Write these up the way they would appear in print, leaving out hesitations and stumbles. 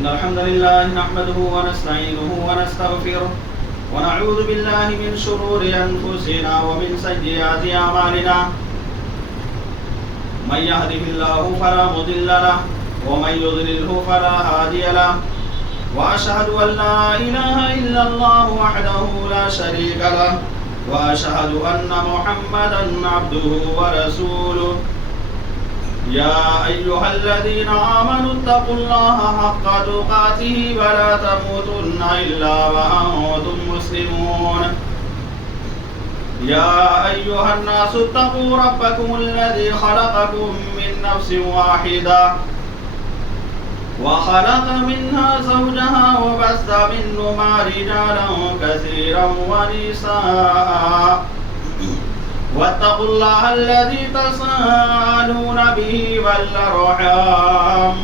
إن الحمد لله نحمده ونستعينه ونستغفره ونعوذ بالله من شرور أنفسنا ومن سيئات أعمالنا من يهده الله فلا مضل له ومن يضلله فلا هادي له وأشهد أن لا إله إلا الله وحده لا شريك له وأشهد أن محمدا عبده ورسوله يا أيها الذين آمنوا اتقوا الله حق تقاته ولا تموتن إلا وأنتم مسلمون يا أيها الناس اتقوا ربكم الذي خلقكم من نفس واحدة وخلق منها زوجها وبث منهما رجالا كثيرا ونساء واتقوا الله الذي تساءلون به والأرحام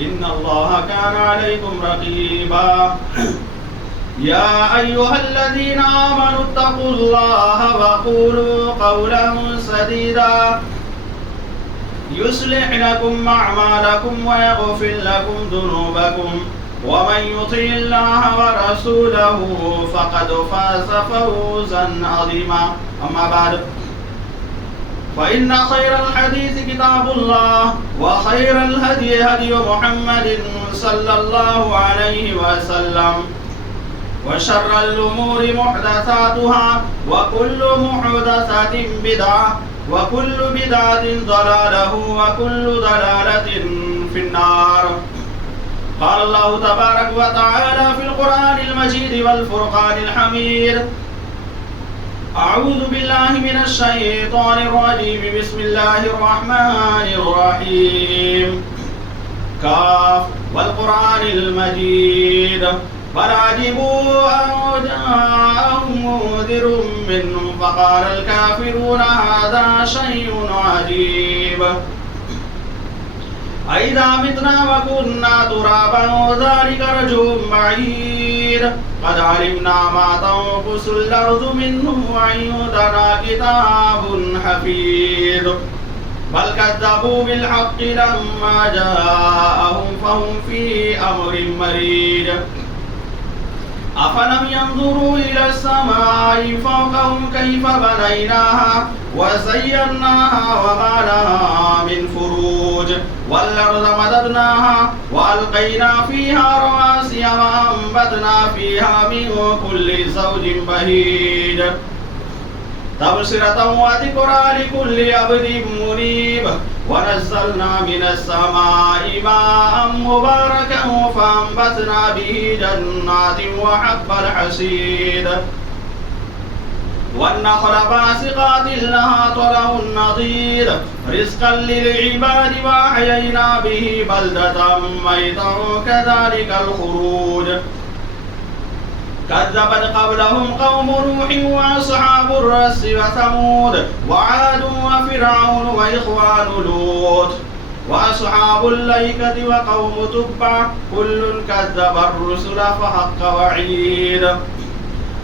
إن الله كان عليكم رقيبا يا أيها الذين آمنوا اتقوا الله وقولوا قولا سديدا يصلح لكم أعمالكم ويغفر لكم ذنوبكم ومن يطع الله ورسوله فقد فاز فوزا عظيما أما بعد فإن خير الحديث كتاب الله وخير الهدي هدي محمد صلى الله عليه وسلم وشر الأمور محدثاتها وكل محدثة بدعة وكل بدعة ضلالة وكل ضلالة في النار قال الله تبارك وتعالى في القرآن المجيد والفرقان الحميد أعوذ بالله من الشيطان الرجيم بسم الله الرحمن الرحيم كاف والقرآن المجيد بل عجبوا أن جاءهم منذر منهم فقال الكافرون هذا شيء عجيب أإذا متنا وكنا ترابا ذلك رجع بعيد قد علمنا ما تنقص الأرض منهم وعندنا كتاب حفيظ بل كذبوا بالحق لما جاءهم فهم في أمر مريج أفلم ينظروا إلى السماء فوقهم كيف بنيناها وزيناها وما لها من فروج والأرض مددناها وألقينا فيها رواسي وأنبتنا فيها من كل زوج بهيج تبصرة وذكرى لكل عبد منيب ونزلنا من السماء ماء مباركا فأنبتنا به جنات وحب الحصيد والنخل باسقات لها طلع نضيد رزقا للعباد وأحيينا به بلدة ميتا كذلك الخروج كذبت قبلهم قوم نوح وأصحاب الرس وثمود وعاد وفرعون وإخوان لوط وأصحاب الأيكة وقوم تبع كل كذب الرسل فحق وعيد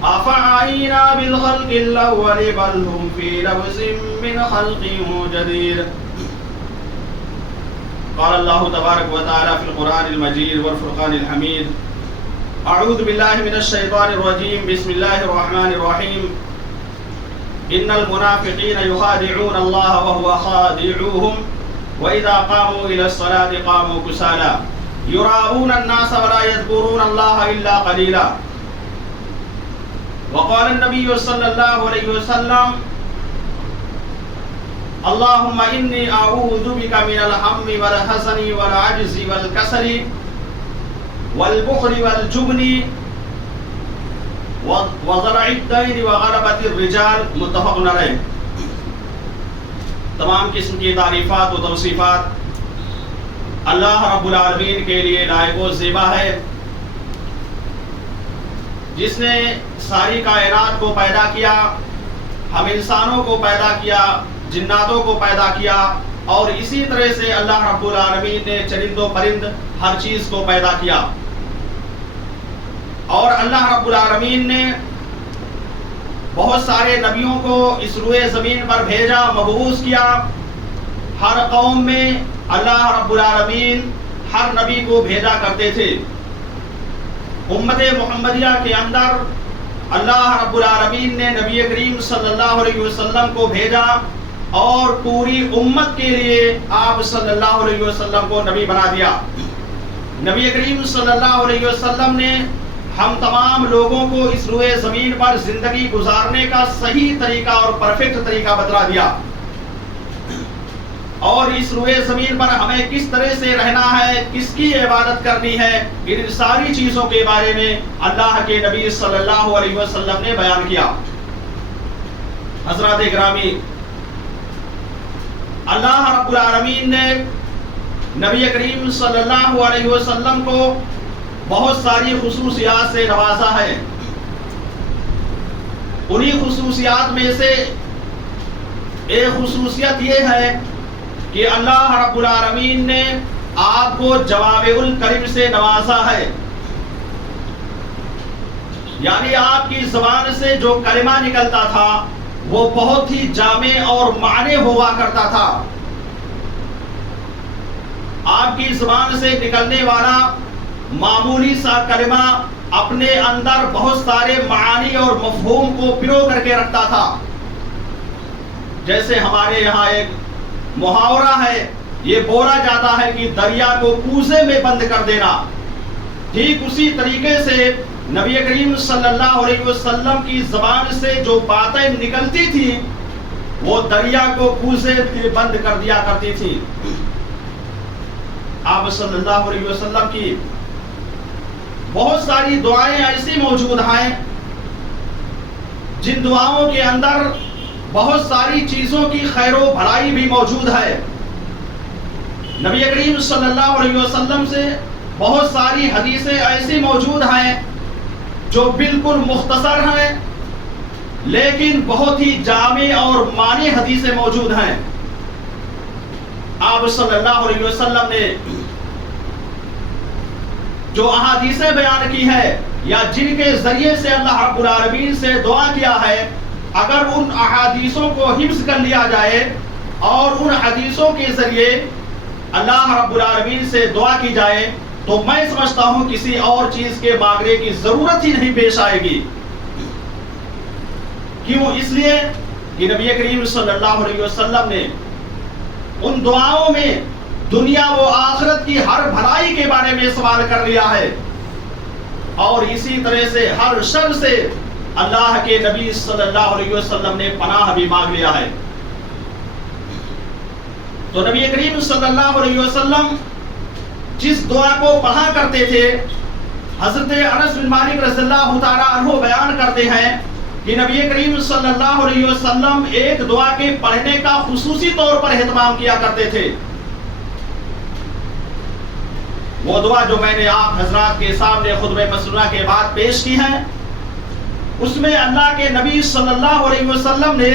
أفعينا بالخلق الأول بل هم في لبس من خلق جديد قال الله تبارك وتعالى في القرآن المجيد والفرقان الحميد أعوذ بالله من الشيطان الرجيم بسم الله الرحمن الرحيم إن المنافقين يخادعون الله وهو خادعوهم وإذا قاموا إلى الصلاة قاموا كسالى يراءون الناس ولا يذكرون الله إلا قليلا وقال النبي صلى الله عليه وسلم اللهم إني أعوذ بك من الهم والحزن والعجز والكسل والبخل والجبن وضلع الدين وغلبة الرجال متفق علیہ. تمام قسم کی تعریفات و توصیفات اللہ رب العالمین کے لیے لائق و زیبا ہے، جس نے ساری کائنات کو پیدا کیا، ہم انسانوں کو پیدا کیا، جناتوں کو پیدا کیا، اور اسی طرح سے اللہ رب العالمین نے چرند و پرند ہر چیز کو پیدا کیا. اور اللہ رب العالمین نے بہت سارے نبیوں کو اس روئے زمین پر بھیجا، مبعوث کیا. ہر قوم میں اللہ رب العالمین ہر نبی کو بھیجا کرتے تھے. امت محمدیہ کے اندر اللہ رب العالمین نے نبی کریم صلی اللہ علیہ وسلم کو بھیجا اور پوری امت کے لیے آپ صلی اللہ علیہ وسلم کو نبی بنا دیا. نبی کریم صلی اللہ علیہ وسلم نے ہم تمام لوگوں کو اس روئے زمین پر زندگی گزارنے کا صحیح طریقہ اور پرفیکٹ طریقہ بتلا دیا، اور اس روئے زمین پر ہمیں کس طرح سے رہنا ہے، کس کی عبادت کرنی ہے، ان ساری چیزوں کے بارے میں اللہ کے نبی صلی اللہ علیہ وسلم نے بیان کیا. حضرات گرامی، اللہ رب العالمین نے نبی کریم صلی اللہ علیہ وسلم کو بہت ساری خصوصیات سے نوازا ہے. انہی خصوصیات میں سے ایک خصوصیت یہ ہے کہ اللہ رب العالمین نے آپ کو جوامع الکلم سے نوازا ہے، یعنی آپ کی زبان سے جو کلمہ نکلتا تھا وہ بہت ہی جامع اور معنی ہوا کرتا تھا. آپ کی زبان سے نکلنے والا معمولی سا کلمہ اپنے اندر بہت سارے معانی اور مفہوم کو پرو کر کے رکھتا تھا. جیسے ہمارے یہاں ایک محاورہ ہے، یہ بولا جاتا ہے کہ دریا کو کوزے میں بند کر دینا. ٹھیک اسی طریقے سے نبی کریم صلی اللہ علیہ وسلم کی زبان سے جو باتیں نکلتی تھی وہ دریا کو کوزے میں بند کر دیا کرتی تھی. آپ صلی اللہ علیہ وسلم کی بہت ساری دعائیں ایسی موجود ہیں جن دعاؤں کے اندر بہت ساری چیزوں کی خیر و بھلائی بھی موجود ہے. نبی کریم صلی اللہ علیہ وسلم سے بہت ساری حدیثیں ایسی موجود ہیں جو بالکل مختصر ہیں لیکن بہت ہی جامع اور معنی حدیثیں موجود ہیں. آپ صلی اللہ علیہ وسلم نے جو احادیثیں بیان کی ہے یا جن کے ذریعے سے اللہ رب العالمین سے دعا کیا ہے، اگر ان احادیثوں کو حفظ کر لیا جائے اور ان حدیثوں کے ذریعے اللہ رب العالمین سے دعا کی جائے تو میں سمجھتا ہوں کسی اور چیز کے مانگنے کی ضرورت ہی نہیں پیش آئے گی. کیوں؟ اس لیے کہ نبی کریم صلی اللہ علیہ وسلم نے ان دعاؤں میں دنیا و آخرت کی ہر بھلائی کے بارے میں سوال کر لیا ہے، اور اسی طرح سے ہر شر سے اللہ کے نبی صلی اللہ علیہ وسلم نے پناہ بھی مانگ لیا ہے. تو نبی کریم صلی اللہ علیہ وسلم جس دعا کو پڑھا کرتے تھے، حضرت انس بن مالک رضی اللہ تعالیٰ عنہ بیان کرتے ہیں کہ نبی کریم صلی اللہ علیہ وسلم ایک دعا کے پڑھنے کا خصوصی طور پر اہتمام کیا کرتے تھے. وہ دعا جو میں نے آپ حضرات کے سامنے خطبہ مسنونہ کے بعد پیش کی ہے، اس میں اللہ کے نبی صلی اللہ علیہ وسلم نے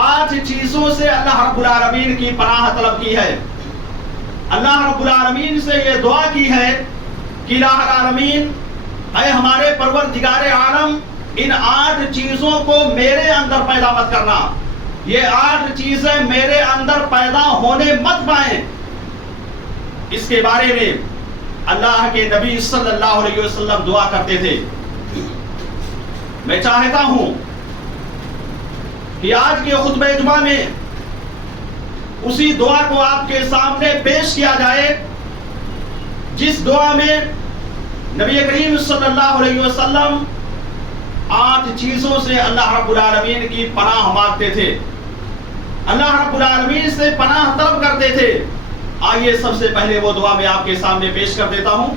8 چیزوں سے اللہ رب العالمین کی پناہ طلب کی ہے. اللہ رب العالمین سے یہ دعا کی ہے کہ الہ العالمین، اے ہمارے پروردگار عالم، ان 8 چیزوں کو میرے اندر پیدا مت کرنا. یہ 8 چیزیں میرے اندر پیدا ہونے مت پائیں. اس کے بارے میں اللہ کے نبی صلی اللہ علیہ وسلم دعا کرتے تھے. میں چاہتا ہوں کہ آج کے خطبہ جمعہ میں اسی دعا کو آپ کے سامنے پیش کیا جائے جس دعا میں نبی کریم صلی اللہ علیہ وسلم 8 چیزوں سے اللہ رب العالمین کی پناہ مانگتے تھے، اللہ رب العالمین سے پناہ طلب کرتے تھے. آئیے سب سے پہلے وہ دعا میں آپ کے سامنے پیش کر دیتا ہوں.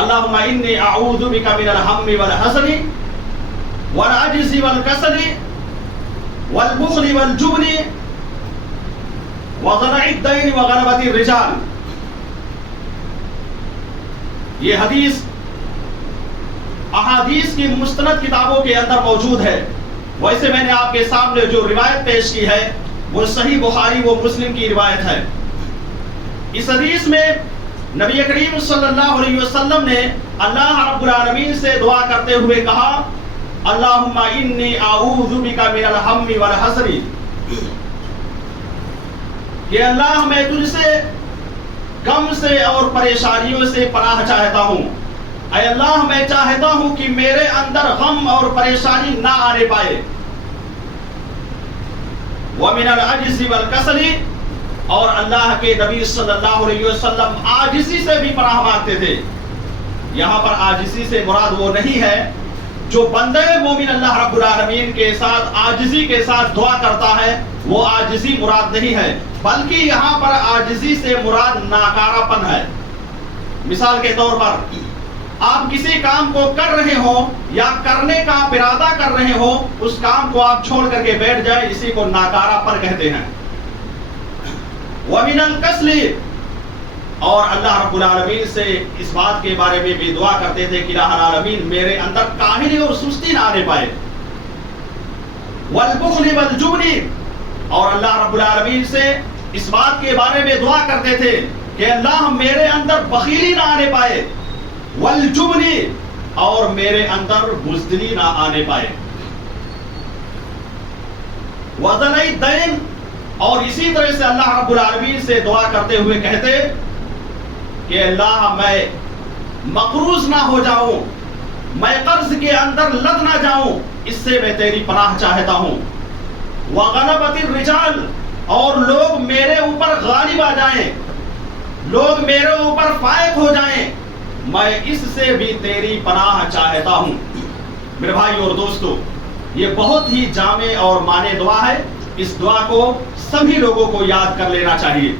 اللہم انی اعوذ بک من الہم والحزن والعجز والکسل والبخل والجبن وغلع الدین وغلبۃ الرجال. یہ حدیث احادیث کی مستند کتابوں کے اندر موجود ہے. ویسے میں نے آپ کے سامنے جو روایت پیش کی ہے وہ صحیح بخاری و مسلم کی روایت ہے. اس حدیث میں نبی کریم صلی اللہ علیہ وسلم نے اللہ رب العالمین سے دعا کرتے ہوئے کہا، اللہم انی اعوذ بک من الہم والحزن، کہ اللہ میں تجھ سے غم سے اور پریشانیوں سے پناہ چاہتا ہوں. اے اللہ میں چاہتا ہوں کہ میرے اندر غم اور پریشانی نہ آنے پائے. وَمِنَ الْعَجْزِ وَالْكَسَلِ اور اللہ کے نبی صلی اللہ علیہ وسلم عاجزی سے بھی پناہ مانگتے تھے. یہاں پر عاجزی سے مراد وہ نہیں ہے جو بندے مومن اللہ رب العالمین کے ساتھ عاجزی کے ساتھ دعا کرتا ہے، وہ عاجزی مراد نہیں ہے، بلکہ یہاں پر عاجزی سے مراد ناکارہ پن ہے. مثال کے طور پر آپ کسی کام کو کر رہے ہو یا کرنے کا ارادہ کر رہے ہو، اس کام کو آپ چھوڑ کر کے بیٹھ جائیں، اسی کو ناکارہ پن کہتے ہیں. وَمِنَ الْكَسْلِ اور اللہ رب العالمین سے اس بات کے بارے میں بھی دعا کرتے تھے کہ الہ العالمین میرے اندر کاہلی اور سستی نہ آنے پائے. وَالْبُخْلِ وَالْجُبْنِ اور اللہ رب العالمین سے اس بات کے بارے میں دعا کرتے تھے کہ اللہ میرے اندر بخیلی نہ آنے پائے. وَالْجُبْنِ اور میرے اندر بزدلی نہ آنے پائے. وَذَلَيْ الدَّيْنِ اور اسی طرح سے اللہ رب العالمین سے دعا کرتے ہوئے کہتے کہ اللہ میں مقروض نہ ہو جاؤں، میں قرض کے اندر لگ نہ جاؤں، اس سے میں تیری پناہ چاہتا ہوں. وَغَلَبَتِ الرِّجَالِ اور لوگ میرے اوپر غالب آ جائیں، لوگ میرے اوپر فائق ہو جائیں، میں اس سے بھی تیری پناہ چاہتا ہوں. میرے بھائی اور دوستو، یہ بہت ہی جامع اور معنی دعا ہے. اس دعا کو سبھی لوگوں کو یاد کر لینا چاہیے.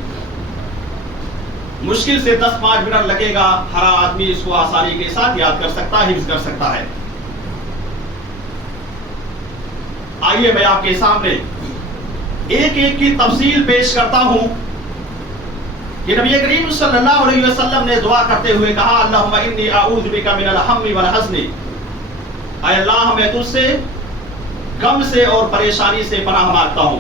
مشکل سے 10-5 منٹ لگے گا، ہر آدمی اس کو آسانی کے ساتھ یاد کر سکتا ہے، حفظ کر سکتا ہے. آئیے میں آپ کے سامنے ایک ایک کی تفصیل پیش کرتا ہوں کہ نبی کریم صلی اللہ علیہ وسلم نے دعا کرتے ہوئے کہا اللہم انی اعوذ بک من الہم والحزن، اے اللہ میں تجھ سے غم سے اور پریشانی سے پناہ مانگتا ہوں.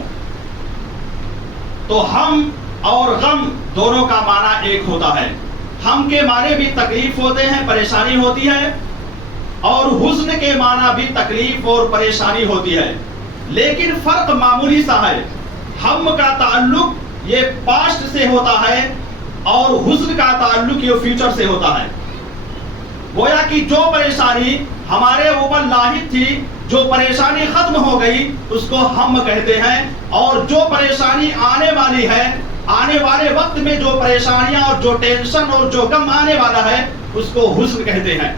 تو ہم اور غم دونوں کا معنی ایک ہوتا ہے. ہم کے معنی بھی تکلیف ہوتے ہیں، پریشانی ہوتی ہے، اور حزن کے معنی بھی تکلیف اور پریشانی ہوتی ہے، لیکن فرق معمولی سا ہے. ہم کا تعلق یہ پاسٹ سے ہوتا ہے اور حزن کا تعلق یہ فیوچر سے ہوتا ہے. گویا کہ جو پریشانی ہمارے اوپر لاحق تھی، جو پریشانی ختم ہو گئی، اس کو ہم کہتے ہیں، اور جو پریشانی آنے والی ہے، آنے والے وقت میں جو پریشانیاں اور جو ٹینشن اور جو غم آنے والا ہے، اس کو حزن کہتے ہیں.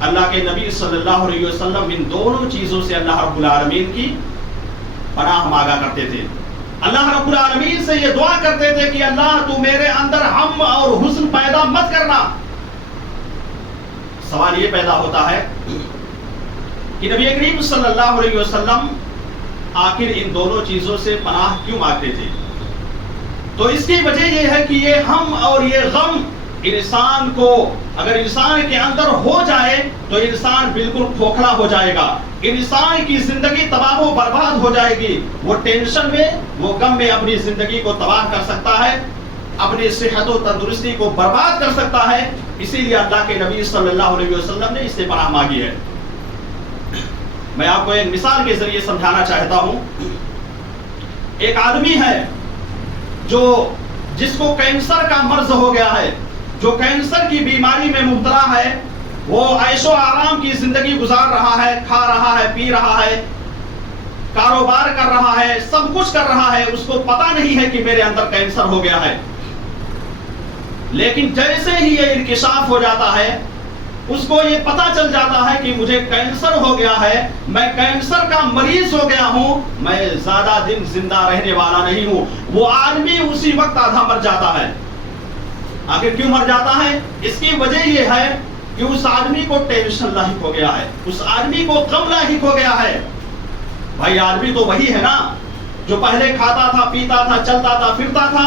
اللہ کے نبی صلی اللہ علیہ وسلم ان دونوں چیزوں سے اللہ رب العالمین کی پناہ مانگا کرتے تھے. اللہ رب العالمین سے یہ دعا کرتے تھے کہ اللہ تو میرے اندر غم اور حزن پیدا مت کرنا. سوال یہ پیدا ہوتا ہے کہ نبی کریم صلی اللہ علیہ وسلم آخر ان دونوں چیزوں سے پناہ کیوں مانگتے تھے؟ تو اس کی وجہ یہ ہے کہ یہ غم اور یہ غم انسان کو، اگر انسان کے اندر ہو جائے تو انسان بالکل کھوکھلا ہو جائے گا، انسان کی زندگی تباہ و برباد ہو جائے گی. وہ ٹینشن میں، وہ غم میں اپنی زندگی کو تباہ کر سکتا ہے، اپنی صحت و تندرستی کو برباد کر سکتا ہے. اسی لیے اللہ کے نبی صلی اللہ علیہ وسلم نے اس سے پناہ مانگی ہے. میں آپ کو ایک مثال کے ذریعے سمجھانا چاہتا ہوں. ایک آدمی ہے جس کو کینسر کا مرض ہو گیا ہے، جو کینسر کی بیماری میں مبتلا ہے. وہ عیش و آرام کی زندگی گزار رہا ہے، کھا رہا ہے، پی رہا ہے، کاروبار کر رہا ہے، سب کچھ کر رہا ہے. اس کو پتا نہیں ہے کہ میرے اندر کینسر ہو گیا ہے. لیکن جیسے ہی یہ انکشاف ہو جاتا ہے، اس کو یہ پتا چل جاتا ہے کہ مجھے کینسر ہو گیا ہے، میں کینسر کا مریض ہو گیا ہوں، میں زیادہ دن زندہ رہنے والا نہیں ہوں. وہ آدمی اسی وقت آدھا مر جاتا ہے. آخر کیوں مر جاتا ہے؟ اس کی وجہ یہ ہے کہ اس آدمی کو ٹینشن لاحق ہو گیا ہے، اس آدمی کو غم لاحق ہو گیا ہے. بھائی آدمی تو وہی ہے نا جو پہلے کھاتا تھا، پیتا تھا، چلتا تھا، پھرتا تھا،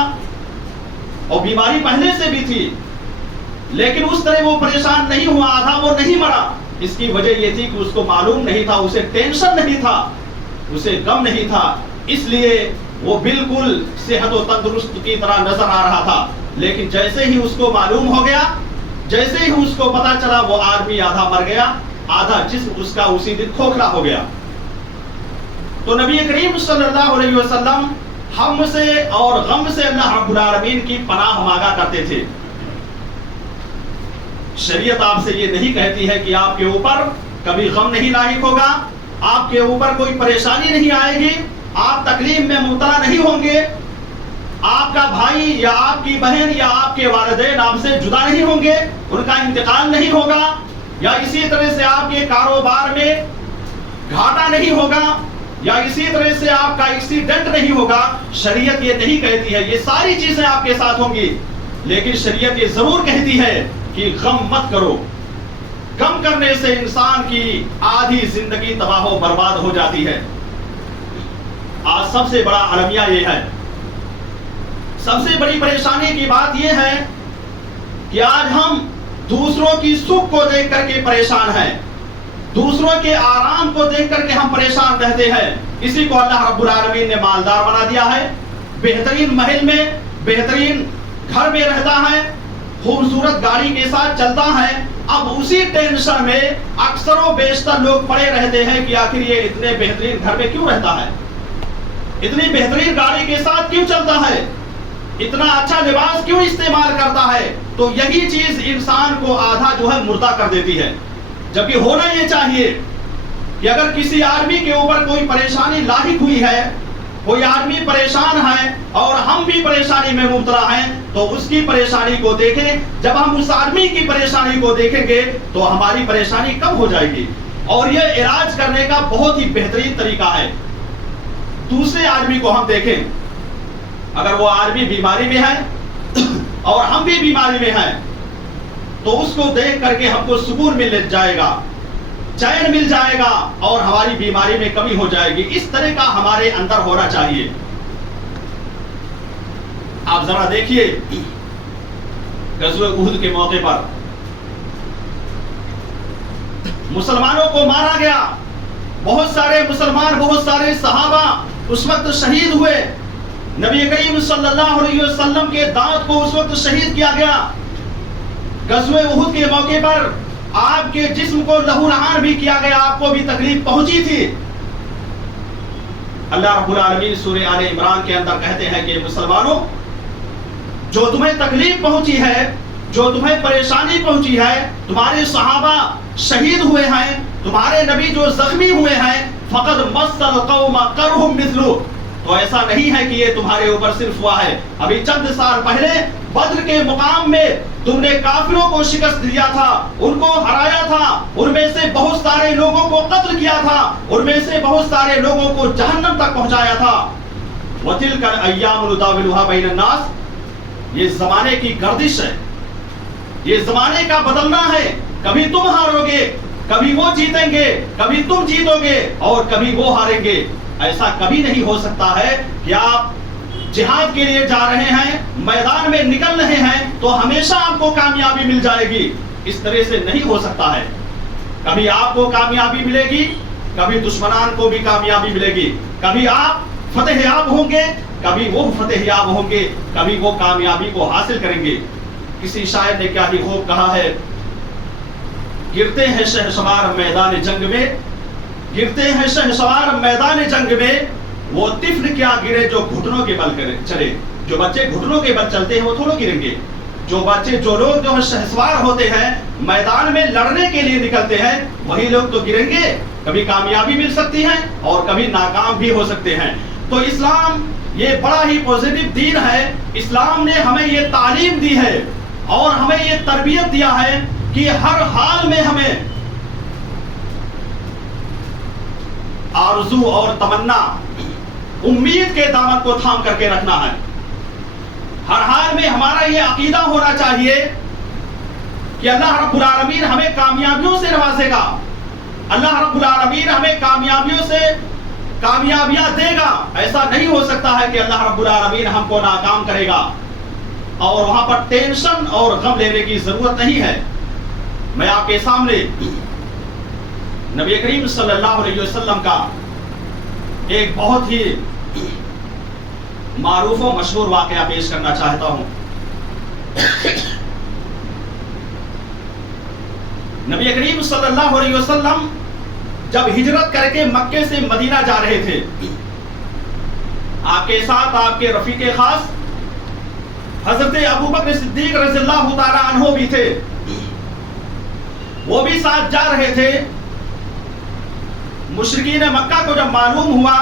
اور بیماری پہلے سے بھی تھی، لیکن اس طرح وہ پریشان نہیں ہوا، آدھا وہ نہیں مرا. اس کی وجہ یہ تھی کہ اس کو معلوم نہیں تھا، اسے ٹینشن نہیں تھا، اسے غم نہیں تھا، اس لیے وہ بالکل صحت و تندرست کی طرح نظر آ رہا تھا. لیکن جیسے ہی اس کو معلوم ہو گیا، جیسے ہی اس کو پتا چلا، وہ آدمی آدھا مر گیا، آدھا جسم اس کا اسی دن کھوکھلا ہو گیا. تو نبی کریم صلی اللہ علیہ وسلم ہم سے اور غم سے اللہ رب العالمین کی پناہ مانگا کرتے تھے۔ شریعت آپ سے یہ نہیں کہتی ہے کہ آپ کے اوپر کبھی غم نہیں لاحق ہوگا، آپ کے اوپر کوئی پریشانی نہیں آئے گی، آپ تکلیف میں مبتلا نہیں ہوں گے، آپ کا بھائی یا آپ کی بہن یا آپ کے والدین آپ سے جدا نہیں ہوں گے، ان کا انتقال نہیں ہوگا، یا اسی طرح سے آپ کے کاروبار میں گھاٹا نہیں ہوگا، یا اسی طرح سے آپ کا ایکسیڈنٹ نہیں ہوگا۔ شریعت یہ نہیں کہتی ہے، یہ ساری چیزیں آپ کے ساتھ ہوں گی، لیکن شریعت یہ ضرور کہتی ہے کہ غم مت کرو۔ غم کرنے سے انسان کی آدھی زندگی تباہ و برباد ہو جاتی ہے۔ آج سب سے بڑا المیہ یہ ہے، سب سے بڑی پریشانی کی بات یہ ہے کہ آج ہم دوسروں کی سکھ کو دیکھ کر کے پریشان ہیں، دوسروں کے آرام کو دیکھ کر کے ہم پریشان رہتے ہیں۔ اسی کو اللہ رب العالمین نے مالدار بنا دیا ہے، بہترین محل میں بہترین گھر میں رہتا ہے، خوبصورت گاڑی کے ساتھ چلتا ہے۔ اب اسی ٹینشن میں اکثر و بیشتر لوگ پڑے رہتے ہیں کہ آخر یہ اتنے بہترین گھر میں کیوں رہتا ہے، اتنی بہترین گاڑی کے ساتھ کیوں چلتا ہے، اتنا اچھا لباس کیوں استعمال کرتا ہے۔ تو یہی چیز انسان کو آدھا جو ہے مردہ کر دیتی ہے، جبکہ ہونا یہ چاہیے کہ اگر کسی آدمی کے اوپر کوئی پریشانی لاحق ہوئی ہے، کوئی آدمی پریشان ہے اور ہم بھی پریشانی میں مبتلا ہیں، تو اس کی پریشانی کو دیکھیں۔ جب ہم اس آدمی کی پریشانی کو دیکھیں گے تو ہماری پریشانی کم ہو جائے گی، اور یہ علاج کرنے کا بہت ہی بہترین طریقہ ہے۔ دوسرے آدمی کو ہم دیکھیں، اگر وہ آدمی بیماری میں ہے اور ہم بھی بیماری میں ہیں، تو اس کو دیکھ کر کے ہم کو سکون مل جائے گا، چین مل جائے گا، اور ہماری بیماری میں کمی ہو جائے گی۔ اس طرح کا ہمارے اندر ہونا چاہیے۔ آپ ذرا دیکھیے غزوہ احد کے موقع پر مسلمانوں کو مارا گیا، بہت سارے مسلمان، بہت سارے صحابہ اس وقت شہید ہوئے، نبی کریم صلی اللہ علیہ وسلم کے دانت کو اس وقت شہید کیا گیا۔ غزوہ احد کے موقع پر آپ کے جسم کو لہو لہان بھی کیا گیا، آپ کو بھی تکلیف پہنچی تھی۔ اللہ رب العالمین سورہ آل عمران کے اندر کہتے ہیں کہ مسلمانوں، جو تمہیں تکلیف پہنچی ہے، جو تمہیں پریشانی پہنچی ہے، تمہارے صحابہ شہید ہوئے ہیں، تمہارے نبی جو زخمی ہوئے ہیں، فقد مس القوم کرہم مثلہ، تو ایسا نہیں ہے کہ یہ تمہارے اوپر صرف ہوا ہے۔ ابھی چند سال پہلے بدر کے مقام میں تم نے کافروں کو شکست دیا تھا، ان کو ہرایا تھا، ان میں سے بہت سارے لوگوں کو قتل کیا تھا، ان میں سے بہت سارے لوگوں کو جہنم تک پہنچایا تھا۔ وَتِلْكَ الْأَيَّامُ نُدَاوِلُهَا بَيْنَ النَّاسِ، یہ زمانے کی گردش ہے، یہ زمانے کا بدلنا ہے۔ کبھی تم ہارو گے، کبھی وہ جیتیں گے، کبھی تم جیتو گے اور کبھی وہ ہاریں گے۔ ایسا کبھی نہیں ہو سکتا ہے کہ آپ جہاد کے لیے جا رہے ہیں، میدان میں نکل رہے ہیں تو ہمیشہ آپ کو کامیابی مل جائے گی۔ اس طرح سے نہیں ہو سکتا ہے۔ کبھی آپ کو کامیابی ملے گی، کبھی دشمنان کو بھی کامیابی ملے گی، کبھی آپ فتح یاب ہوں گے، کبھی وہ فتح یاب ہوں گے، کبھی وہ کامیابی کو حاصل کریں گے۔ کسی شاعر نے کیا ہی خوب کہا ہے، گرتے ہیں شہسوار میدان جنگ میں، گرتے ہیں شہسوار میدان جنگ میں، وہ طفل کیا گرے جو گھٹنوں کے بل چلے۔ جو بچے گھٹنوں کے بل چلتے ہیں وہ تھوڑا گریں گے، جو لوگ جو شہسوار ہوتے ہیں، میدان میں لڑنے کے لیے نکلتے ہیں، وہی لوگ تو گریں گے۔ کبھی کامیابی مل سکتی ہے اور کبھی ناکام بھی ہو سکتے ہیں۔ تو اسلام یہ بڑا ہی پوزیٹو دین ہے۔ اسلام نے ہمیں یہ تعلیم دی ہے اور ہمیں یہ تربیت دیا ہے کہ ہر حال میں ہمیں آرزو اور تمنا، امید کے دامن کو تھام کر کے رکھنا ہے۔ ہر حال میں ہمارا یہ عقیدہ ہونا چاہیے کہ اللہ رب العالمین ہمیں کامیابیوں سے نوازے گا، اللہ رب العالمین ہمیں کامیابیوں سے کامیابیاں دے گا۔ ایسا نہیں ہو سکتا ہے کہ اللہ رب العالمین ہم کو ناکام کرے گا، اور وہاں پر ٹینشن اور غم لینے کی ضرورت نہیں ہے۔ میں آپ کے سامنے نبی کریم صلی اللہ علیہ وسلم کا ایک بہت ہی معروف و مشہور واقعہ پیش کرنا چاہتا ہوں۔ نبی کریم صلی اللہ علیہ وسلم جب ہجرت کر کے مکے سے مدینہ جا رہے تھے، آپ کے ساتھ آپ کے رفیق خاص حضرت ابو بکر صدیق رضی اللہ تعالی عنہ بھی تھے، وہ بھی ساتھ جا رہے تھے۔ مشرکین مکہ کو جب معلوم ہوا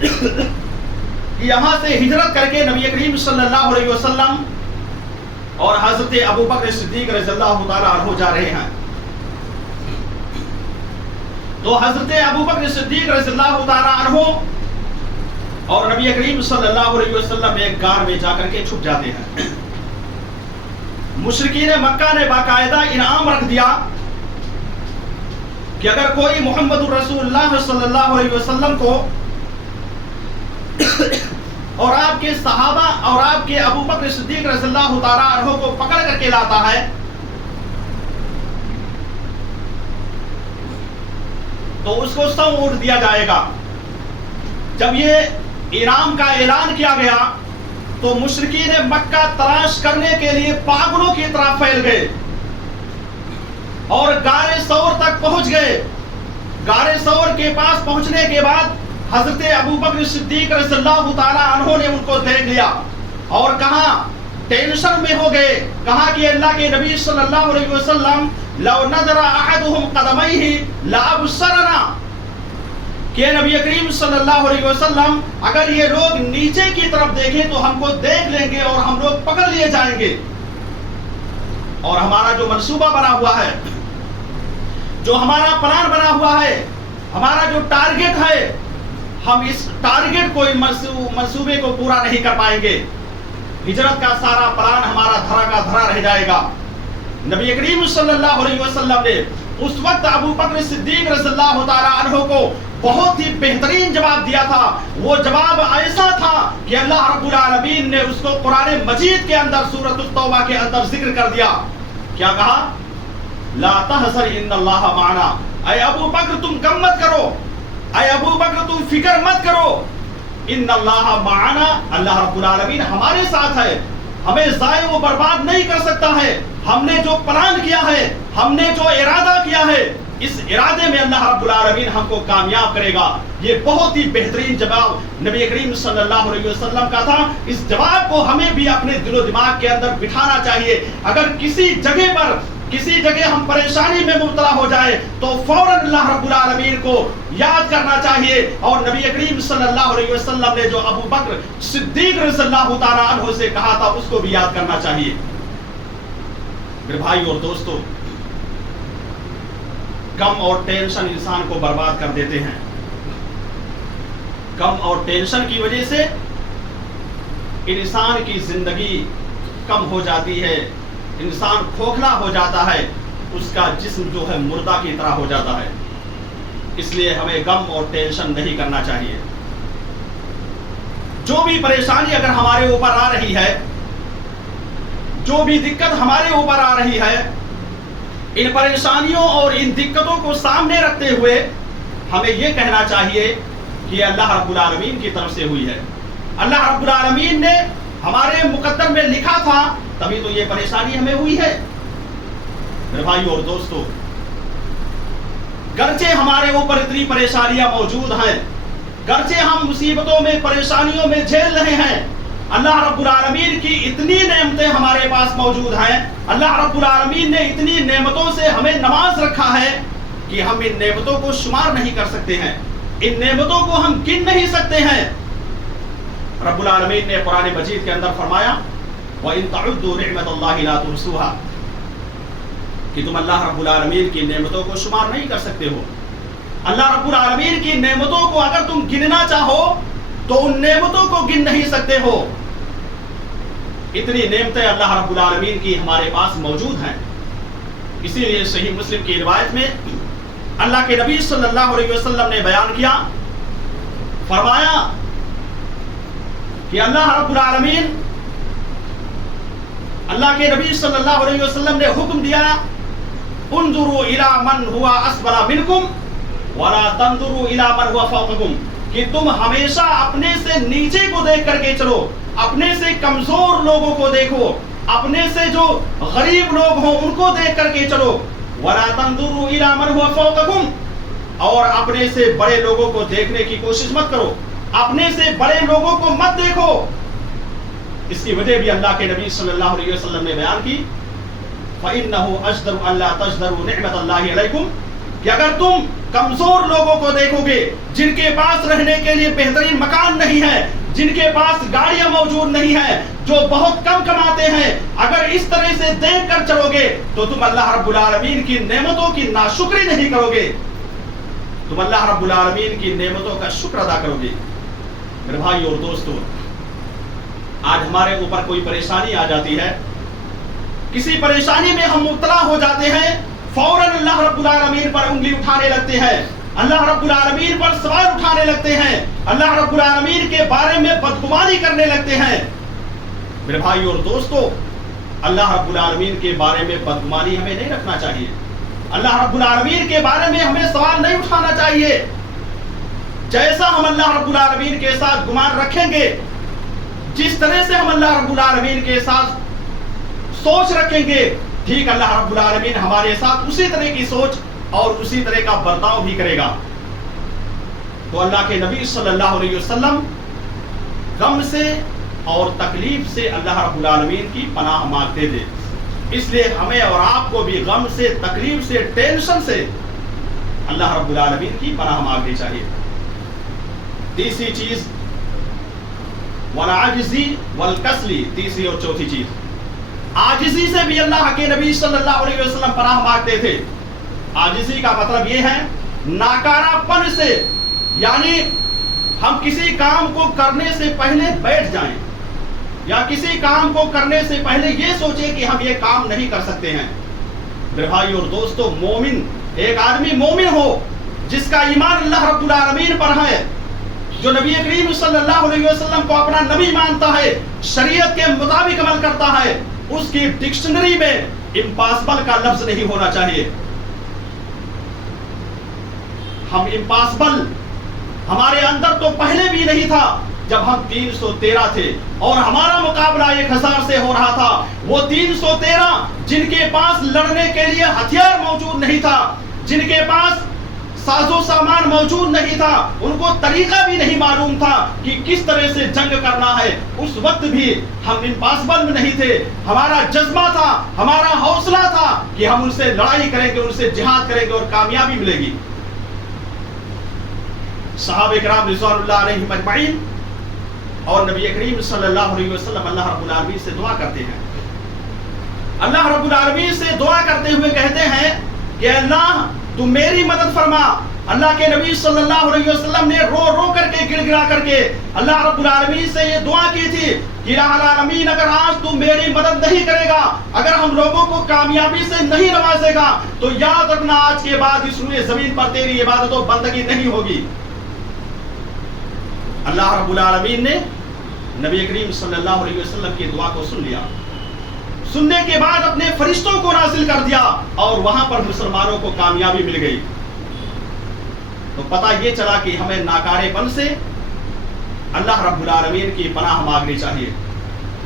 کہ یہاں سے ہجرت کر کے نبی کریم صلی اللہ علیہ وسلم اور حضرت ابو بکر صدیق رضی اللہ تعالی عنہ جا رہے ہیں، تو حضرت ابو بکر صدیق رضی اللہ تعالی عنہ اور نبی کریم صلی اللہ علیہ وسلم ایک غار میں جا کر کے چھپ جاتے ہیں۔ مشرکین مکہ نے باقاعدہ انعام رکھ دیا کہ اگر کوئی محمد رسول اللہ صلی اللہ علیہ وسلم کو اور آپ کے صحابہ اور آپ کے ابو بکر صدیق رضی اللہ تعالی عنہ کو پکڑ کر کے لاتا ہے تو اس کو 100 اونٹ دیا جائے گا۔ جب یہ انعام کا اعلان کیا گیا تو مشرکین مکہ تلاش کرنے کے لیے پاگلوں کی طرح پھیل گئے اور غار ثور تک پہنچ گئے۔ غار ثور کے پاس پہنچنے کے بعد حضرت ابو بکر صدیق رضی اللہ تعالی عنہ نے ان کو دیکھ لیا اور کہا، ٹینشن میں ہو گئے، کہا کہ اللہ کے نبی صلی اللہ علیہ وسلم لو نظر احدهم قدميه لابصرنا، کہ نبی کریم صلی اللہ علیہ وسلم اگر یہ لوگ نیچے کی طرف دیکھیں تو ہم کو دیکھ لیں گے اور ہم لوگ پکڑ لیے جائیں گے، اور ہمارا جو منصوبہ بنا ہوا ہے، جو ہمارا پلان بنا ہوا ہے، ہمارا جو ٹارگٹ ہے، ہم اس ٹارگٹ کو منصوبے کو پورا نہیں کر پائیں گے، ہجرت کا سارا پلان ہمارا دھرا کا دھرا رہ جائے گا۔ نبی کریم صلی اللہ علیہ وسلم نے اس وقت ابو بکر صدیق رضی اللہ تعالی عنہ کو بہت ہی بہترین جواب دیا تھا۔ وہ جواب ایسا تھا کہ اللہ رب العالمین نے اس کو قرآن مجید کے اندر سورۃ التوبہ کے اندر ذکر کر دیا۔ کیا کہا؟ لا تحزن ان اللہ معنا، اے ابو بکر تم غم مت کرو، اے ابو بکر تم فکر مت کرو، ان اللہ معنا، اللہ رب العالمین ہمارے ساتھ ہے، ہمیں ضائع و برباد نہیں کر سکتا ہے۔ ہم نے جو پلان کیا ہے، ہم نے جو ارادہ کیا ہے، اس ارادے میں اللہ رب العالمین ہم کو کامیاب کرے گا۔ یہ بہت ہی بہترین جواب نبی کریم صلی اللہ علیہ وسلم کا تھا۔ اس جواب کو ہمیں بھی اپنے دل و دماغ کے اندر بٹھانا چاہیے۔ اگر کسی جگہ ہم پریشانی میں مبتلا ہو جائے تو فوراً اللہ رب العالمین کو یاد کرنا چاہیے، اور نبی کریم صلی اللہ علیہ وسلم نے جو ابو بکر صدیق رضی اللہ تعالی عنہ سے کہا تھا اس کو بھی یاد کرنا چاہیے۔ میرے بھائی اور دوستو، غم اور ٹینشن انسان کو برباد کر دیتے ہیں۔ غم اور ٹینشن کی وجہ سے انسان کی زندگی کم ہو جاتی ہے، انسان کھوکھلا ہو جاتا ہے، اس کا جسم جو ہے مردہ کی طرح ہو جاتا ہے۔ اس لیے ہمیں غم اور ٹینشن نہیں کرنا چاہیے۔ جو بھی پریشانی اگر ہمارے اوپر آ رہی ہے، جو بھی دقت ہمارے اوپر آ رہی ہے، ان پریشانیوں اور ان دقتوں کو سامنے رکھتے ہوئے ہمیں یہ کہنا چاہیے کہ اللہ رب العالمین کی طرف سے ہوئی ہے۔ اللہ رب العالمین نے ہمارے مقدر میں لکھا تھا، تبھی تو یہ پریشانی ہمیں ہوئی ہے۔ میرے بھائی اور دوستو، گرچہ ہمارے اوپر اتنی پریشانیاں موجود ہیں، گرچہ ہم مصیبتوں میں پریشانیوں میں جھیل رہے ہیں، اللہ رب العالمین کی اتنی نعمتیں ہمارے پاس موجود ہیں، اللہ رب العالمین نے اتنی نعمتوں سے ہمیں نواز رکھا ہے کہ ہم ان نعمتوں کو شمار نہیں کر سکتے ہیں، ان نعمتوں کو ہم گن نہیں سکتے ہیں۔ رب العالمین نے قرآن مجید کے اندر فرمایا، وَإِن تَعُدُّوا نِعْمَةَ اللَّهِ لَا تُحْصُوهَا، کہ تم اللہ رب العالمین کی نعمتوں کو شمار نہیں کر سکتے ہو۔ اللہ رب العالمین کی نعمتوں کو اگر تم گننا چاہو تو ان نعمتوں کو گن نہیں سکتے ہو۔ اتنی نعمتیں اللہ رب العالمین کی ہمارے پاس موجود ہیں۔ اسی لیے صحیح مسلم کی روایت میں اللہ کے نبی صلی اللہ علیہ وسلم نے بیان کیا، فرمایا کہ اللہ رب العالمین، اللہ کے نبی صلی اللہ علیہ وسلم نے حکم دیا، انظروا الی من هو اسفل منکم ولا تنظروا الی من هو فوقکم، کہ تم ہمیشہ اپنے سے نیچے کو دیکھ کر کے چلو، اپنے سے کمزور لوگوں کو دیکھو، اپنے سے جو غریب لوگ ہوں ان کو دیکھ کر کے چلو، ولا تنظروا الی من هو فوقکم، اور اپنے سے بڑے لوگوں کو دیکھنے کی کوشش مت کرو۔ اپنے سے بڑے لوگوں کو مت دیکھو. اس کی وجہ بھی اللہ کے نبی صلی اللہ علیہ وسلم نے بیان کی فَإِنَّهُ أَجْدَرُ أَلَّا تَجْدَرُوا نِعْمَةَ اللَّهِ عَلَيْكُمْ کہ اگر تم کمزور لوگوں کو دیکھو گے جن کے پاس رہنے کے لیے بہترین مکان نہیں ہے, جن کے پاس گاڑیاں موجود نہیں ہیں, جو بہت کم کماتے ہیں, اگر اس طرح سے دیکھ کر چلو گے تو تم اللہ رب العالمین کی نعمتوں کی ناشکری نہیں کرو گے, تم اللہ رب العالمین کی نعمتوں کا شکر ادا کرو گے. میرے بھائی اور دوستو, آج ہمارے اوپر کوئی پریشانی آ جاتی ہے, کسی پریشانی میں ہم مبتلا ہو جاتے ہیں, فوراً اللہ رب العالمین پر انگلی اٹھانے لگتے ہیں, اللہ رب العالمین پر سوال اٹھانے لگتے ہیں, اللہ رب العالمین کے بارے میں بدگمانی کرنے لگتے ہیں. میرے بھائی اور دوستو, اللہ رب العالمین کے بارے میں بدگمانی ہمیں نہیں رکھنا چاہیے, اللہ رب العالمین کے بارے میں ہمیں سوال نہیں اٹھانا چاہیے. جیسا ہم اللہ رب العالمین کے ساتھ گمان رکھیں گے, جس طرح سے ہم اللہ رب العالمین کے ساتھ سوچ رکھیں گے, ٹھیک اللہ رب العالمین ہمارے ساتھ اسی طرح کی سوچ اور اسی طرح کا برتاؤ بھی کرے گا. تو اللہ کے نبی صلی اللہ علیہ وسلم غم سے اور تکلیف سے اللہ رب العالمین کی پناہ مانگتے تھے. اس لیے ہمیں اور آپ کو بھی غم سے, تکلیف سے, ٹینشن سے اللہ رب العالمین کی پناہ مانگنی چاہیے. تیسری چیز والعجزی والکسلی, تیسری اور چوتھی چیز, عاجزی سے بھی اللہ کے نبی صلی اللہ علیہ وسلم پناہ مانگتے تھے. عاجزی کا مطلب یہ ہے ناکارہ پن سے, یعنی ہم کسی کام کو کرنے سے پہلے بیٹھ جائیں یا کسی کام کو کرنے سے پہلے یہ سوچیں کہ ہم یہ کام نہیں کر سکتے ہیں. میرے بھائی اور دوستو, مومن ایک آدمی مومن ہو جس کا ایمان اللہ رب العالمین پر ہے, جو نبی کریم صلی اللہ علیہ وسلم کو اپنا نبی مانتا ہے, شریعت کے مطابق عمل کرتا ہے, اس کی ڈکشنری میں امپاسبل کا لفظ نہیں ہونا چاہیے. ہم امپاسبل ہمارے اندر تو پہلے بھی نہیں تھا جب ہم 313 تھے اور ہمارا مقابلہ 1000 سے ہو رہا تھا. وہ 313 جن کے پاس لڑنے کے لیے ہتھیار موجود نہیں تھا, جن کے پاس ساز و سامان موجود نہیں تھا, ان کو طریقہ بھی نہیں معلوم تھا کہ کس طرح سے جنگ کرنا ہے, اس وقت بھی ہم امپاسبل میں نہیں تھے. ہمارا جذبہ تھا, ہمارا حوصلہ تھا کہ ہم ان سے لڑائی کریں گے, ان سے جہاد کریں گے اور کامیابی ملے گی. صحابہ کرام رضوان اللہ علیہم اجمعین اور نبی کریم صلی اللہ علیہ وسلم اللہ رب العالمین سے دعا کرتے ہیں. اللہ رب العالمین سے دعا کرتے ہوئے کہتے ہیں کہ اللہ تو میری مدد فرما. اللہ کے نبی صلی اللہ علیہ وسلم نے رو رو کر کے, گڑ گڑا کر کے اللہ رب العالمین سے یہ دعا کی تھی کہ الہ العالمین اگر آج تو میری مدد نہیں کرے گا, اگر ہم لوگوں کو کامیابی سے نہیں نوازے گا, تو یاد رکھنا آج کے بعد اس روئے زمین پر تیری عبادت و بندگی نہیں ہوگی. اللہ رب العالمین نے نبی کریم صلی اللہ علیہ وسلم کی دعا کو سن لیا. سننے کے بعد اپنے فرشتوں کو نازل کر دیا اور وہاں پر مسلمانوں کو کامیابی مل گئی. تو پتہ یہ چلا کہ ہمیں ناکارے پن سے اللہ رب العالمین کی پناہ مانگنی چاہیے.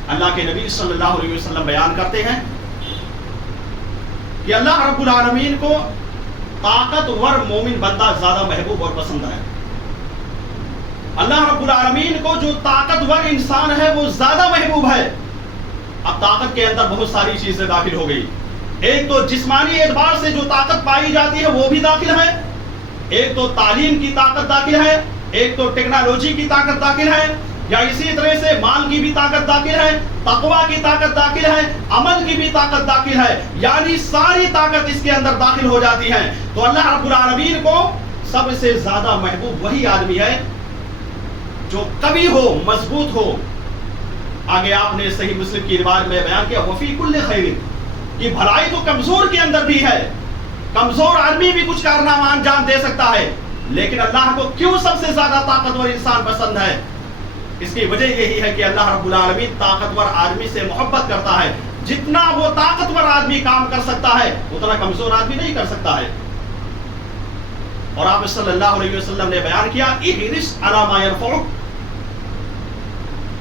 اللہ کے نبی صلی اللہ علیہ وسلم بیان کرتے ہیں کہ اللہ رب العالمین کو طاقتور مومن بندہ زیادہ محبوب اور پسند ہے. اللہ رب العالمین کو جو طاقتور انسان ہے وہ زیادہ محبوب ہے. اب طاقت کے اندر بہت ساری چیزیں داخل ہو گئی. ایک تو جسمانی اعتبار سے جو طاقت پائی جاتی ہے وہ بھی داخل ہے, ایک تو تعلیم کی طاقت داخل ہے, ایک تو ٹیکنالوجی کی طاقت داخل ہے, یا اسی طرح سے مال کی بھی طاقت داخل ہے, تقویٰ کی طاقت داخل ہے, عمل کی بھی طاقت داخل ہے, یعنی ساری طاقت اس کے اندر داخل ہو جاتی ہے. تو اللہ رب العالمین کو سب سے زیادہ محبوب وہی آدمی ہے جو کبھی ہو, مضبوط ہو. آگے آپ نے صحیح مسلم کی روایت میں بیان کیا وفی کل خیر, کہ بھلائی تو کمزور کے اندر بھی ہے. کمزور آدمی بھی کچھ کارنامہ انجام دے سکتا ہے, لیکن اللہ کو کیوں سب سے زیادہ طاقتور انسان پسند ہے؟ اس کی وجہ یہی ہے کہ اللہ رب العالمین طاقتور آدمی سے محبت کرتا ہے. جتنا وہ طاقتور آدمی کام کر سکتا ہے اتنا کمزور آدمی نہیں کر سکتا ہے. اور آپ صلی اللہ علیہ وسلم نے بیان کیا احرص علی ما ينفعک,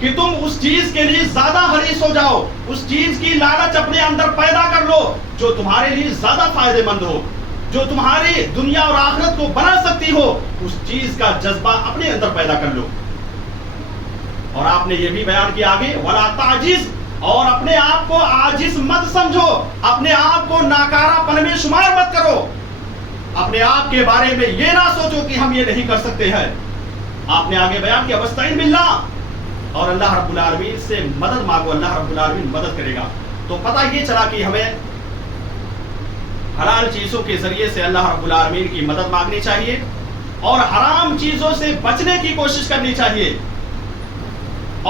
کہ تم اس چیز کے لیے زیادہ حریص ہو جاؤ, اس چیز کی لالچ اپنے اندر پیدا کر لو جو تمہارے لیے زیادہ فائدہ مند ہو, جو تمہاری دنیا اور آخرت کو بنا سکتی ہو, اس چیز کا جذبہ اپنے اندر پیدا کر لو. اور آپ نے یہ بھی بیان کیا آگے ولا تعجز، اور اپنے آپ کو عاجز مت سمجھو، اپنے آپ کو ناکارہ پن میں شمار مت کرو، اپنے آپ کے بارے میں یہ نہ سوچو کہ ہم یہ نہیں کر سکتے ہیں۔ آپ نے آگے بیان کیا وستعین باللہ، اور اللہ رب العالمین سے مدد مانگو، اللہ رب العالمین مدد کرے گا۔ تو پتہ یہ چلا کہ ہمیں حلال چیزوں کے ذریعے سے اللہ رب العالمین کی مدد مانگنی چاہیے اور حرام چیزوں سے بچنے کی کوشش کرنی چاہیے۔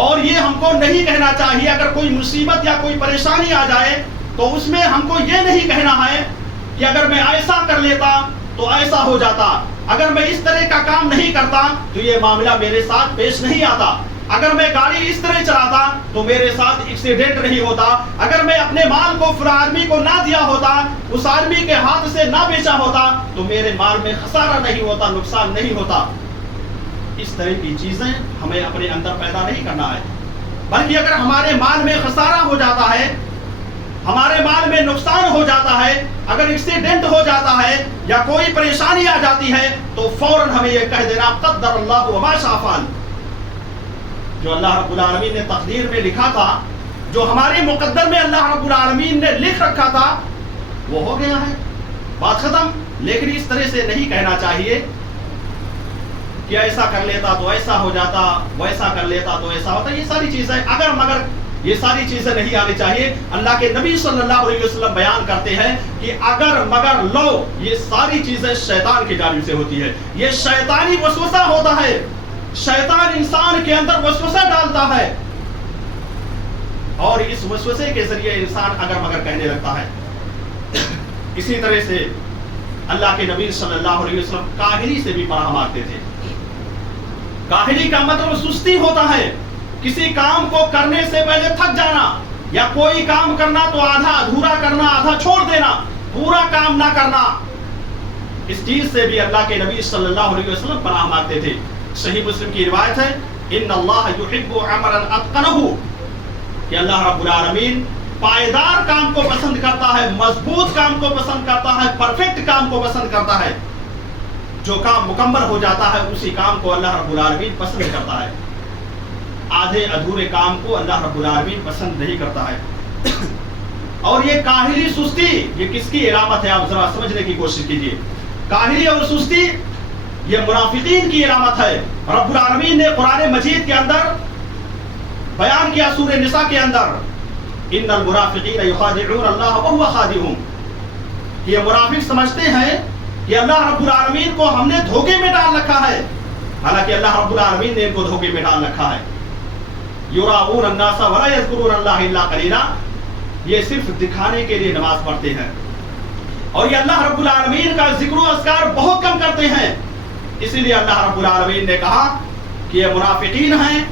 اور یہ ہم کو نہیں کہنا چاہیے اگر کوئی مصیبت یا کوئی پریشانی آ جائے تو اس میں ہم کو یہ نہیں کہنا ہے کہ اگر میں ایسا کر لیتا تو ایسا ہو جاتا، اگر میں اس طرح کا کام نہیں کرتا تو یہ معاملہ میرے ساتھ پیش نہیں آتا، اگر میں گاڑی اس طرح چلاتا تو میرے ساتھ ایکسیڈنٹ نہیں ہوتا، اگر میں اپنے مال کو فلاں آدمی کو نہ دیا ہوتا، اس آدمی کے ہاتھ سے نہ بیچا ہوتا تو میرے مال میں خسارہ نہیں ہوتا، نقصان نہیں ہوتا۔ اس طرح کی چیزیں ہمیں اپنے اندر پیدا نہیں کرنا ہے، بلکہ اگر ہمارے مال میں خسارہ ہو جاتا ہے، ہمارے مال میں نقصان ہو جاتا ہے، اگر ایکسیڈنٹ ہو جاتا ہے یا کوئی پریشانی آ جاتی ہے تو فوراً ہمیں یہ کہہ دینا قدر اللہ وما شاء فعل، جو اللہ رب العالمین نے تقدیر میں لکھا تھا، جو ہمارے مقدر میں اللہ رب العالمین نے لکھ رکھا تھا وہ ہو گیا ہے، بات ختم۔ لیکن اس طرح سے نہیں کہنا چاہیے کہ ایسا کر لیتا تو ایسا ہو جاتا، ویسا کر لیتا تو ایسا ہوتا۔ یہ ساری چیزیں اگر مگر یہ ساری چیزیں نہیں آنی چاہیے۔ اللہ کے نبی صلی اللہ علیہ وسلم بیان کرتے ہیں کہ اگر مگر لو، یہ ساری چیزیں شیطان کی جانب سے ہوتی ہے، یہ شیطانی وسوسہ ہوتا ہے، شیطان انسان کے اندر وسوسہ ڈالتا ہے اور اس وسوسے کے ذریعے انسان اگر مگر کہنے لگتا ہے۔ اسی طرح سے اللہ کے نبی صلی اللہ علیہ وسلم کاہلی سے بھی پناہ مانگتے تھے۔ کاہلی کا مطلب سستی ہوتا ہے، کسی کام کو کرنے سے پہلے تھک جانا، یا کوئی کام کرنا تو آدھا ادھورا کرنا، آدھا چھوڑ دینا، پورا کام نہ کرنا۔ اس چیز سے بھی اللہ کے نبی صلی اللہ علیہ وسلم پناہ مانگتے تھے۔ صحیح مسلم کی روایت ہے ان اللہ یحب عملا اتقنہ، کہ اللہ رب العالمین پائیدار کام کو پسند کرتا ہے، مضبوط کام کو پسند کرتا ہے، پرفیکٹ کام کو پسند کرتا ہے۔ جو کام مکمل ہو جاتا ہے اسی کام کو اللہ رب العالمین پسند کرتا ہے، آدھے ادھورے کام کو اللہ رب العالمین پسند نہیں کرتا ہے۔ اور یہ کاہلی سستی یہ کس کی علامت ہے؟ آپ ذرا سمجھنے کی کوشش کیجیے۔ کاہلی اور سستی یہ منافقین کی علامت ہے۔ رب العالمین نے قرآن مجید کے اندر بیان کیا سورہ نساء کے اندر ان المنافقین یخادعون اللہ وهو خادعهم، یہ منافق سمجھتے ہیں کہ اللہ رب العالمین کو ہم نے دھوکے میں ڈال رکھا ہے، حالانکہ اللہ رب العالمین نے ان کو دھوکے میں ڈال رکھا ہے۔ یراؤون الناس ولا یذکرون اللہ الا قلیلا، یہ صرف دکھانے کے لیے نماز پڑھتے ہیں اور یہ اللہ رب العالمین کا ذکر و اذکار بہت کم کرتے ہیں۔ اسی لیے اللہ رب العالمین نے کہا کہ یہ منافقین ہیں،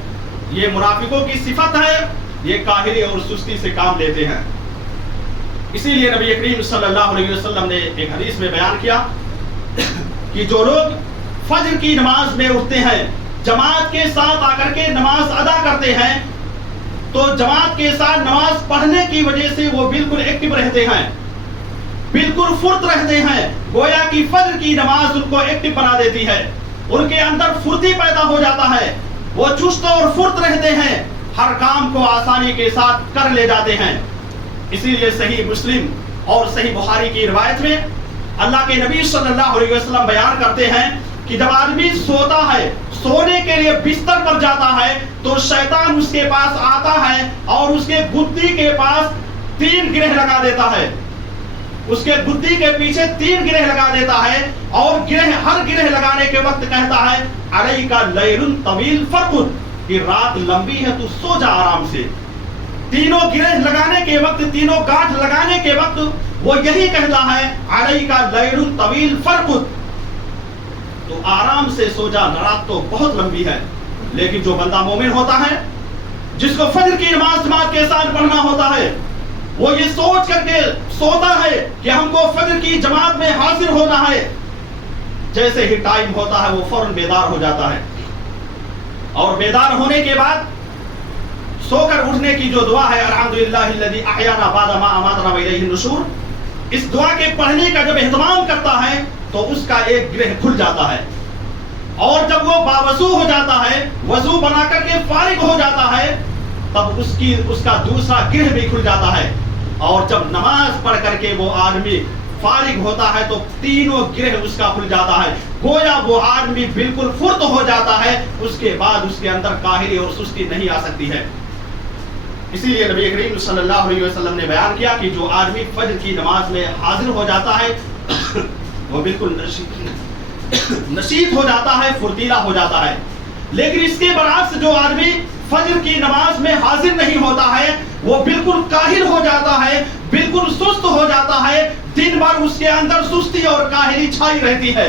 یہ منافقوں کی صفت ہے، یہ کاہلی اور سستی سے کام لیتے ہیں۔ اسی لیے نبی کریم صلی اللہ علیہ وسلم نے ایک حدیث میں بیان کیا کہ جو لوگ فجر کی نماز میں اٹھتے ہیں، جماعت کے ساتھ آ کر کے نماز ادا کرتے ہیں، تو جماعت کے ساتھ نماز پڑھنے کی وجہ سے وہ بالکل ایکٹیو رہتے ہیں، بالکل فرت رہتے ہیں، گویا کہ فجر کی نماز ان کو ایکٹیو بنا دیتی ہے، ان کے اندر فرتی پیدا ہو جاتا ہے، وہ چست اور فرت رہتے ہیں، ہر کام کو آسانی کے ساتھ کر لے جاتے ہیں۔ اسی لیے صحیح مسلم اور صحیح بخاری کی روایت میں اللہ کے نبی صلی اللہ علیہ وسلم بیان کرتے ہیں کہ جب آدمی سوتا ہے، سونے کے لیے بستر پر جاتا ہے تو شیطان اس کے پاس آتا ہے اور اس کے گدی کے پاس 3 گرہ لگا دیتا ہے، اس کے گدی کے پیچھے 3 گرہ لگا دیتا ہے اور ہر گرہ لگانے کے وقت کہتا ہے علیک لیل طویل فرقد، کہ رات لمبی ہے تو سو جا آرام سے۔ تینوں گرہ لگانے کے وقت، تینوں گاٹھ لگانے کے وقت وہ یہی کہتا ہے علیک لیل طویل فرقد، تو آرام سے سو جا، رات تو بہت لمبی ہے۔ لیکن جو بندہ مومن ہوتا ہے، جس کو فجر کی نماز جماعت کے ساتھ پڑھنا ہوتا ہے، وہ یہ سوچ کر کے سوتا ہے کہ ہم کو فجر کی جماعت میں حاضر ہونا ہے، جیسے ہی ٹائم ہوتا ہے وہ فوراً بیدار ہو جاتا ہے، اور بیدار ہونے کے بعد سو کر اٹھنے کی جو دعا ہے الحمدللہ الذی احیانا بعد ما اماتنا والیہ النشور، اس دعا کے پڑھنے کا جب اہتمام کرتا ہے تو اس کا ایک گرہ کھل جاتا ہے، اور جب وہ باوضو ہو جاتا ہے, وضو بنا کر کے فارغ ہو جاتا ہے, تب اس کا دوسرا گرہ بھی کھل جاتا ہے. اور جب نماز پڑھ کر کے وہ آدمی فارغ ہوتا ہے تو تینوں گرہ اس کا کھل جاتا ہے. گویا وہ آدمی بالکل فٹ ہو جاتا ہے. اس کے بعد اس کے اندر کاہلی اور سستی نہیں آ سکتی ہے. اسی لیے نبی کریم صلی اللہ علیہ وسلم نے بیان کیا کہ جو آدمی فجر کی نماز میں حاضر ہو جاتا ہے وہ بالکل نشیط ہو جاتا ہے, فرتیلا ہو جاتا ہے. لیکن اس کے برعکس جو آدمی فجر کی نماز میں حاضر نہیں ہوتا ہے وہ بالکل کاہل ہو جاتا ہے, بالکل سست ہو جاتا ہے. دن بھر اس کے اندر سستی اور کاہلی چھائی رہتی ہے.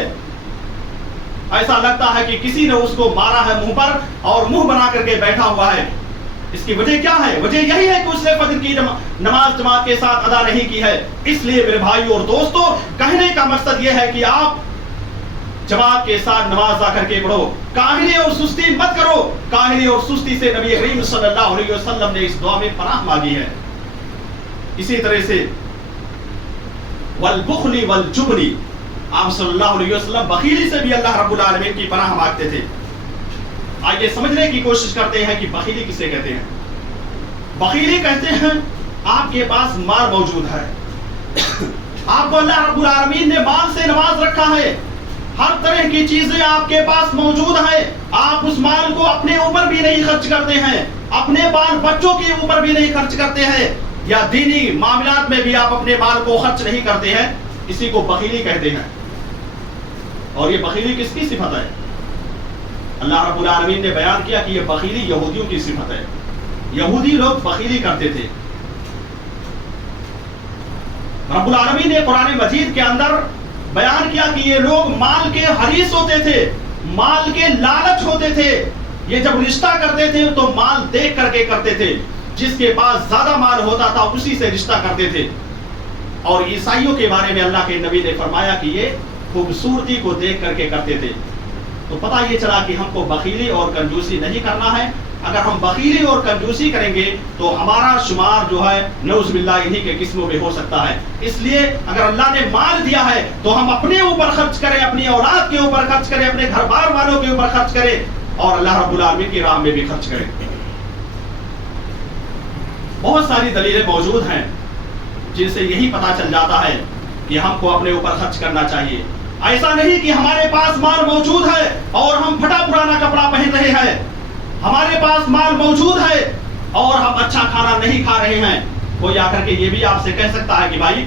ایسا لگتا ہے کہ کسی نے اس کو مارا ہے منہ پر اور منہ بنا کر کے بیٹھا ہوا ہے. اس کی وجہ کیا ہے؟ وجہ یہی ہے کہ اس نے فجر کی نماز جماعت کے ساتھ ادا نہیں کی ہے. اس لیے میرے بھائیو اور دوستو, کہنے کا مقصد یہ ہے کہ آپ جماعت کے ساتھ نماز آ کر کے پڑھو, کاہلی اور سستی مت کرو. کاہلی اور سستی سے نبی کریم صلی اللہ علیہ وسلم نے اس دعا میں پناہ مانگی ہے. اسی طرح سے والبخل والجبن, آپ صلی اللہ علیہ وسلم بخیلی سے بھی اللہ رب العالمین کی پناہ مانگتے تھے. آئیے سمجھنے کی کوشش کرتے ہیں کہ بخیلی کسے کہتے ہیں. بخیلی کہتے ہیں آپ کے پاس مال موجود ہے, آپ کو اللہ رب العالمین نے مال سے نواز رکھا ہے, ہر طرح کی چیزیں آپ کے پاس موجود ہیں, آپ اس مال کو اپنے اوپر بھی نہیں خرچ کرتے ہیں, اپنے بال بچوں کے اوپر بھی نہیں خرچ کرتے ہیں, یا دینی معاملات میں بھی آپ اپنے مال کو خرچ نہیں کرتے ہیں. اسی کو بخیلی کہتے ہیں. اور یہ بخیلی کس کی صفت ہے؟ اللہ رب العالمین نے بیان کیا کہ یہ بخیلی یہودیوں کی صفت ہے. یہودی لوگ بخیلی کرتے تھے. رب العالمین نے قرآن مجید کے اندر بیان کیا کہ یہ لوگ مال کے حریص ہوتے تھے, مال کے لالچ ہوتے تھے. یہ جب رشتہ کرتے تھے تو مال دیکھ کر کے کرتے تھے, جس کے پاس زیادہ مال ہوتا تھا اسی سے رشتہ کرتے تھے. اور عیسائیوں کے بارے میں اللہ کے نبی نے فرمایا کہ یہ خوبصورتی کو دیکھ کر کے کرتے تھے. تو پتہ یہ چلا کہ ہم کو بخیلی اور کنجوسی نہیں کرنا ہے. اگر ہم بخیلی اور کنجوسی کریں گے تو ہمارا شمار جو ہے نعوذ باللہ انہی کے قسموں میں ہو سکتا ہے. اس لیے اگر اللہ نے مال دیا ہے تو ہم اپنے اوپر خرچ کریں, اپنی اولاد کے اوپر خرچ کریں, اپنے گھر بار والوں کے اوپر خرچ کریں, اور اللہ رب العالمین کی راہ میں بھی خرچ کریں. بہت ساری دلیلیں موجود ہیں جن سے یہی پتہ چل جاتا ہے کہ ہم کو اپنے اوپر خرچ کرنا چاہیے. ایسا نہیں کہ ہمارے پاس مال موجود ہے اور ہم پھٹا پرانا کپڑا پہن رہے ہیں, ہمارے پاس مال موجود ہے اور ہم اچھا کھانا نہیں کھا رہے ہیں. کوئی آ کر کے یہ بھی آپ سے کہہ سکتا ہے کہ بھائی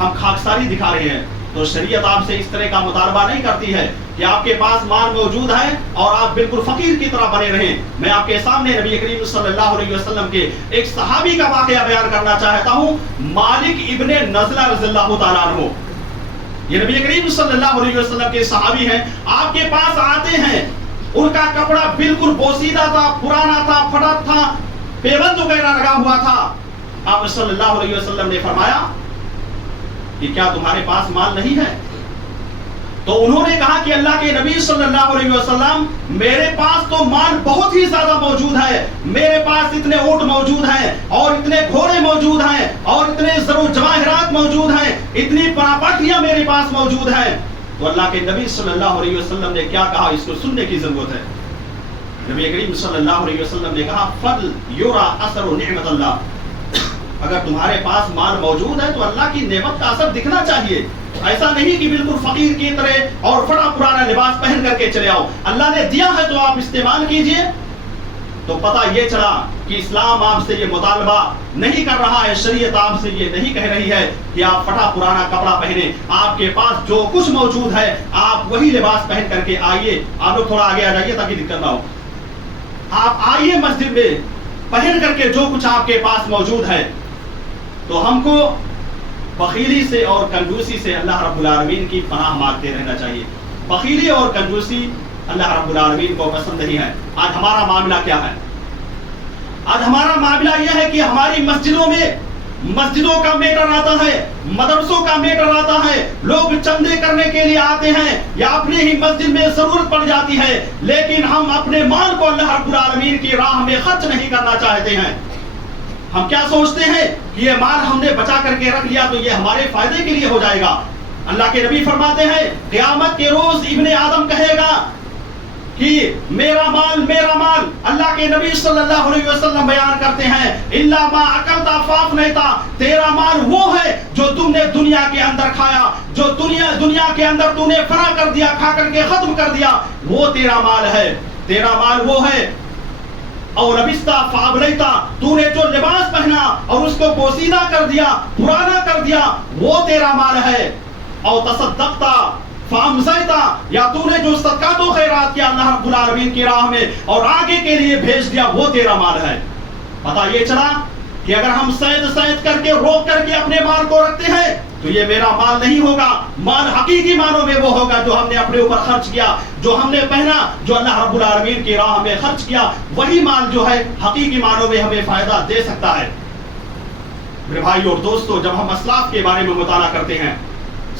ہم خاکساری دکھا رہے ہیں, تو شریعت آپ سے اس طرح کا مطالبہ نہیں کرتی ہے کہ آپ کے پاس مال موجود ہے اور آپ بالکل فقیر کی طرح بنے رہیں. میں آپ کے سامنے نبی کریم صلی اللہ علیہ وسلم کے ایک صحابی کا واقعہ بیان کرنا چاہتا ہوں, مالک ابن نزلہ رضی اللہ تعالیٰ عنہ. یہ نبی کریم صلی اللہ علیہ وسلم کے صحابی ہیں. آپ کے پاس آتے ہیں, ان کا کپڑا بالکل بوسیدہ تھا, پرانا تھا, پھٹا تھا, پیبند وغیرہ لگا ہوا تھا. آپ صلی اللہ علیہ وسلم نے فرمایا کہ کیا تمہارے پاس مال نہیں ہے؟ تو انہوں نے کہا کہ اللہ کے نبی صلی اللہ علیہ وسلم, میرے پاس تو مال بہت ہی زیادہ موجود ہے, میرے پاس اتنے اونٹ موجود ہیں اور اتنے گھوڑے موجود ہیں اور اتنے زر و جواہرات موجود ہیں, اتنی پراپرٹیاں میرے پاس موجود ہیں. تو اللہ کے نبی صلی اللہ علیہ وسلم نے کیا کہا, اس کو سننے کی ضرورت ہے. نبی کریم صلی اللہ علیہ وسلم نے کہا فضل یرا اثر نعمت اللہ, اگر تمہارے پاس مال موجود ہے تو اللہ کی نعمت کا اثر دکھنا چاہیے. ایسا نہیں کہ بالکل فقیر کی طرح اور بڑا پرانا لباس پہن کر کے چلے آؤ. اللہ نے دیا ہے تو آپ استعمال کیجئے. تو پتہ یہ چلا کہ اسلام آپ سے یہ مطالبہ نہیں کر رہا ہے, شریعت آپ سے یہ نہیں کہہ رہی ہے کہ آپ پھٹا پرانا کپڑا پہنیں. آپ کے پاس جو کچھ موجود ہے آپ وہی لباس پہن کر کے آئیے. آپ لوگ تھوڑا آگے آ جائیے تاکہ دقت نہ ہو. آپ آئیے مسجد میں پہن کر کے جو کچھ آپ کے پاس موجود ہے. تو ہم کو بخیلی سے اور کنجوسی سے اللہ رب العالمین کی پناہ مانگتے رہنا چاہیے. بخیلی اور کنجوسی اللہ رب العالمین کو پسند نہیں ہے. آج ہمارا معاملہ کیا ہے؟ آج ہمارا معاملہ یہ ہے کہ ہماری مسجدوں کا میٹر آتا ہے, مدرسوں کا میٹر آتا ہے, لوگ چندے کرنے کے لیے آتے ہیں یا اپنے ہی مسجد میں ضرورت پڑ جاتی ہے, لیکن ہم اپنے مال کو اللہ رب العالمین کی راہ میں خرچ نہیں کرنا چاہتے ہیں. ہم کیا سوچتے ہیں کہ یہ مال ہم نے بچا کر کے رکھ لیا تو یہ ہمارے فائدے کے لیے ہو جائے گا. اللہ کے نبی فرماتے ہیں قیامت کے روز ابن آدم کہے گا کہ میرا مال اللہ کے نبی صلی اللہ علیہ وسلم بیان کرتے ہیں الا ما اکلتا فافنیتا، تیرا مال وہ ہے جو تم نے دنیا کے اندر کھایا، جو دنیا کے اندر تم نے فنا کر دیا، کھا کر کے ختم کر دیا، وہ تیرا مال ہے، تیرا مال وہ ہے۔ اور لبستا فابلیتا، تو نے جو لباس پہنا اور اس کو پوسیدہ کر دیا، پرانا کر دیا، وہ تیرا مال ہے۔ اور تصدقتا فامزیتا، یا تو نے جو صدقات و خیرات کیا اللہ رب العالمین کی راہ میں اور آگے کے لیے بھیج دیا، وہ تیرا مال ہے۔ پتہ یہ چلا کہ اگر ہم سید کر کے روک کر کے اپنے مال کو رکھتے ہیں تو یہ میرا مال نہیں ہوگا، مال حقیقی معنوں میں وہ ہوگا جو ہم نے اپنے اوپر خرچ کیا، جو ہم نے پہنا، جو اللہ رب العالمین کی راہ میں خرچ کیا، وہی مال جو ہے حقیقی معنوں میں ہمیں فائدہ دے سکتا ہے۔ میرے بھائی اور دوستو، جب ہم اسلاف کے بارے میں مطالعہ کرتے ہیں،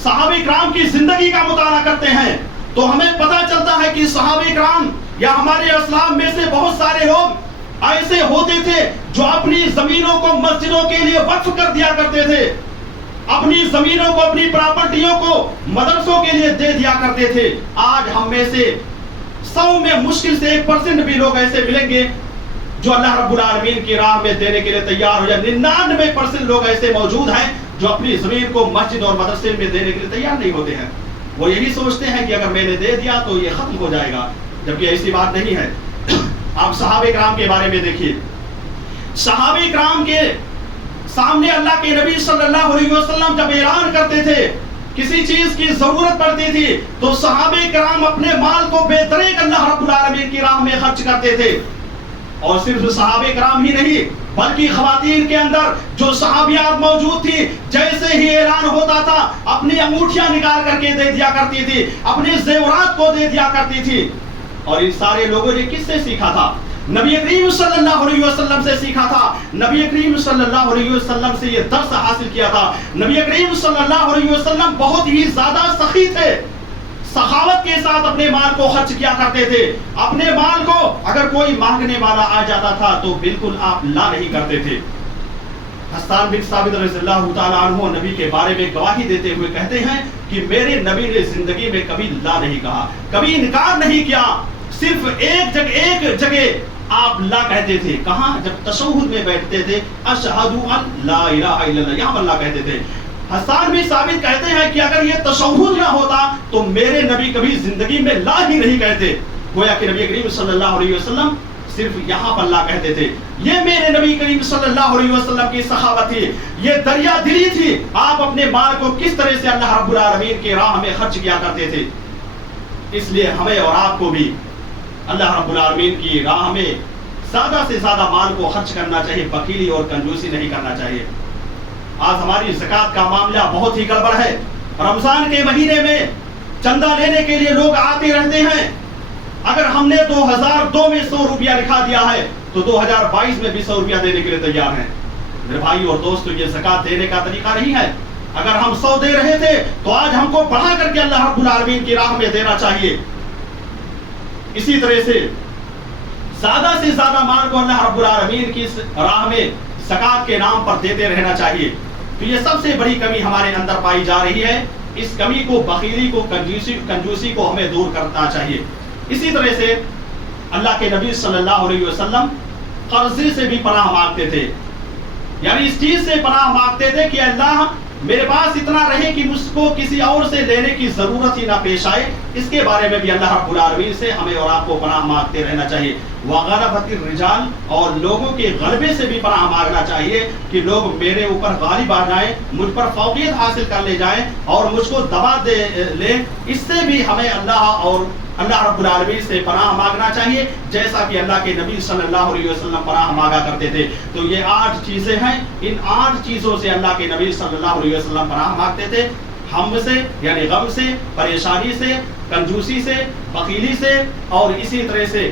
صحابہ کرام کی زندگی کا مطالعہ کرتے ہیں، تو ہمیں پتہ چلتا ہے کہ صحابہ کرام یا ہمارے اسلام میں سے بہت سارے لوگ ایسے ہوتے تھے جو اپنی زمینوں کو مسجدوں کے لیے وقف کر دیا کرتے تھے، اپنی زمینوں کو، اپنی پراپرٹیوں کو مدرسوں کے لیے دے دیا کرتے تھے۔ آج ہم میں سے 100 میں مشکل سے 1% بھی لوگ ایسے ملیں گے جو اللہ رب العالمین کی راہ میں دینے کے لیے تیار ہو جائے۔ 99% لوگ ایسے موجود ہیں جو اپنی زمین کو مسجد اور مدرسے میں دینے کے لیے تیار نہیں ہوتے ہیں۔ وہ یہی سوچتے ہیں کہ اگر میں نے دے دیا تو یہ ختم ہو جائے گا، جبکہ ایسی بات نہیں ہے۔ آپ صحابہ کرام کے بارے میں دیکھیے، صحابہ کرام کے سامنے اللہ کے نبی صلی اللہ علیہ وسلم جب اعلان کرتے تھے، کسی چیز کی ضرورت پڑتی تھی تو صحابہ کرام اپنے مال کو بے دریغ اللہ رب العالمین کی راہ میں خرچ کرتے تھے۔ اور صرف صحابہ کرام ہی نہیں بلکہ خواتین کے اندر جو صحابیات موجود تھی، جیسے ہی اعلان ہوتا تھا اپنی انگوٹھیاں نکال کر کے دے دیا کرتی تھی، اپنے زیورات کو دے دیا کرتی تھی۔ اور ان سارے لوگوں نے کس سے سیکھا تھا؟ نبی کریم صلی اللہ علیہ وسلم سے سیکھا تھا۔ نبی کریم صلی اللہ علیہ وسلم سے یہ درس حاصل کیا تھا۔ نبی کریم صلی اللہ علیہ وسلم بہت ہی زیادہ سخی تھے، سخاوت کے ساتھ اپنے مال کو خرچ کیا کرتے تھے۔ اپنے مال کو اگر کوئی مانگنے والا آ جاتا تھا تو بالکل آپ لا نہیں کرتے تھے۔ حسان بن ثابت رضی اللہ تعالیٰ عنہ نبی کے بارے میں گواہی دیتے ہوئے کہتے ہیں کہ میرے نبی نے زندگی میں کبھی لا نہیں کہا، کبھی انکار نہیں کیا، صرف ایک جگہ آپ لا کہتے تھے۔ کہاں؟ جب تشہد میں بیٹھتے تھے، اشہد ان لا الہ الا اللہ، یہاں پر لا کہتے تھے۔ حسان بن ثابت کہتے ہیں کہ اگر یہ تشہد نہ ہوتا تو میرے نبی کبھی زندگی میں لا ہی نہیں کہتے، گویا کہ نبی کریم صلی اللہ علیہ وسلم صرف یہاں پر لا کہتے تھے۔ یہ میرے نبی کریم صلی اللہ علیہ وسلم کی سخاوت تھی، یہ دریا دلی تھی۔ آپ اپنے مال کو کس طرح سے اللہ رب العالمین کی راہ میں خرچ کیا کرتے تھے۔ اس لیے ہمیں اور آپ کو بھی اللہ رب العالمین کی راہ میں زیادہ سے زیادہ مال کو خرچ کرنا چاہیے، بخیلی اور کنجوسی نہیں کرنا چاہیے۔ آج ہماری زکوٰۃ کا معاملہ بہت ہی گڑبڑ ہے۔ رمضان کے مہینے میں چندہ لینے کے لیے لوگ آتے رہتے ہیں۔ اگر ہم نے 2002 میں 100 روپیہ لکھا دیا ہے تو 2022 میں بھی 100 روپیہ دینے کے لیے تیار ہیں۔ میرے بھائی اور دوستو، یہ زکوٰۃ دینے کا طریقہ نہیں ہے۔ اگر ہم 100 دے رہے تھے تو آج ہم کو بڑھا کر کے اللہ رب العالمین کی راہ میں دینا چاہیے۔ اسی طرح سے زیادہ سے زیادہ مال کو اللہ رب العالمین کی راہ میں زکوٰۃ کے نام پر دیتے رہنا چاہیے۔ تو یہ سب سے بڑی کمی ہمارے اندر پائی جا رہی ہے۔ اس کمی کو، بخیلی کو، کنجوسی کو ہمیں دور کرنا چاہیے۔ اسی طرح سے اللہ کے نبی صلی اللہ علیہ وسلم قرضے سے بھی پناہ مانگتے تھے، یعنی اس چیز سے پناہ مانگتے تھے کہ اللہ میرے پاس اتنا رہے کہ مجھ کو کسی اور سے لینے کی ضرورت ہی نہ پیش آئے۔ اس کے بارے میں بھی اللہ رب العالمین سے ہمیں اور آپ کو پناہ مانگتے رہنا چاہیے۔ وغلبۃ الرجال، اور لوگوں کے غلبے سے بھی پناہ مانگنا چاہیے کہ لوگ میرے اوپر غالب آ جائیں، مجھ پر فوقیت حاصل کر لے جائیں اور مجھ کو دبا دے لیں۔ اس سے بھی ہمیں اللہ رب العالمین سے پناہ مانگنا چاہیے، جیسا کہ اللہ کے نبی صلی اللہ علیہ وسلم پناہ مانگا کرتے تھے۔ تو یہ 8 چیزیں ہیں، ان 8 چیزوں سے اللہ کے نبی صلی اللہ علیہ وسلم پناہ مانگتے تھے۔ ہم سے یعنی غم سے، پریشانی سے، کنجوسی سے، بخیلی سے، اور اسی طرح سے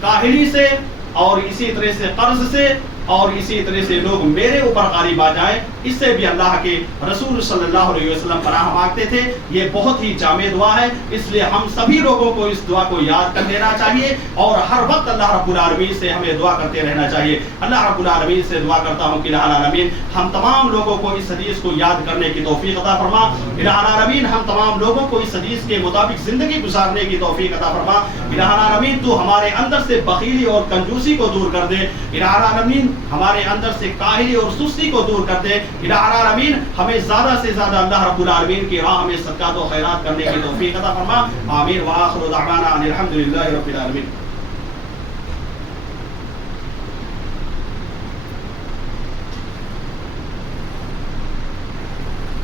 کاہلی سے، اور اسی طرح سے قرض سے، اور اسی طرح سے لوگ میرے اوپر غالب آ جائیں، اس سے بھی اللہ کے رسول صلی اللہ علیہ وسلم پناہ مانگتے تھے۔ یہ بہت ہی جامع دعا ہے، اس لیے ہم سبھی لوگوں کو اس دعا کو یاد کر لینا چاہیے اور ہر وقت اللہ رب العالمین سے ہمیں دعا کرتے رہنا چاہیے۔ اللہ رب العالمین سے دعا کرتا ہوں کہ الہ العالمین ہم تمام لوگوں کو اس حدیث کو یاد کرنے کی توفیق عطا فرما۔ الہ العالمین ہم تمام لوگوں کو اس حدیث کے مطابق زندگی گزارنے کی توفیق عطا فرما۔ الہ العالمین تو ہمارے اندر سے بخیلی اور کنجوسی کو دور کر دے۔ الہ العالمین ہمارے اندر سے کاہلی اور سستی کو دور کر دے۔ الہ العالمین ہمیں زیادہ سے زیادہ اللہ رب العالمین کی راہ میں صدقات و خیرات کرنے کی توفیق عطا فرما۔ آمین وآخر دعوانا ان الحمد للہ رب العالمین۔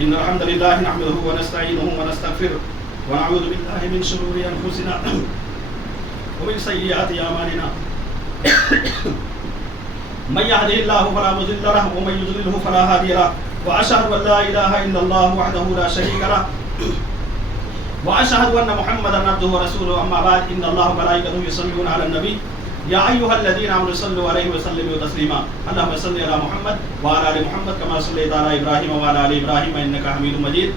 ان الحمد لله نحمده ونستعينه ونستغفره ونعوذ بالله من شرور انفسنا ومن سيئات اعمالنا من يهده الله فلا مضل له ومن يضلل فلا هادي له واشهد ان لا اله الا الله وحده لا شريك له واشهد ان محمدا عبده ورسوله اما بعد ان الله وملائكته يصلون على النبي يا ايها الذين امنوا صلوا عليه وسلموا تسليما اللهم صل على محمد وعلى ال محمد كما صليت على ابراهيم وعلى ال ابراهيم انك حميد مجيد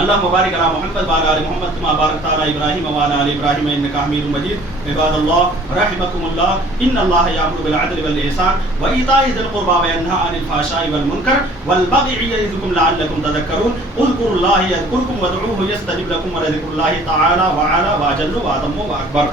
اللهم بارك على محمد وعلى ال محمد كما باركت على ابراهيم وعلى ال ابراهيم انك حميد مجيد عباد الله رحمكم الله ان الله يأمر بالعدل والاحسان وايتاء ذي القربى وينهى عن الفحشاء والمنكر والبغي يعظكم لعلكم تذكرون اذكروا الله يذكركم وادعوه يستجب لكم ولذكر الله تعالى وعلى واجل وأتم وأكبر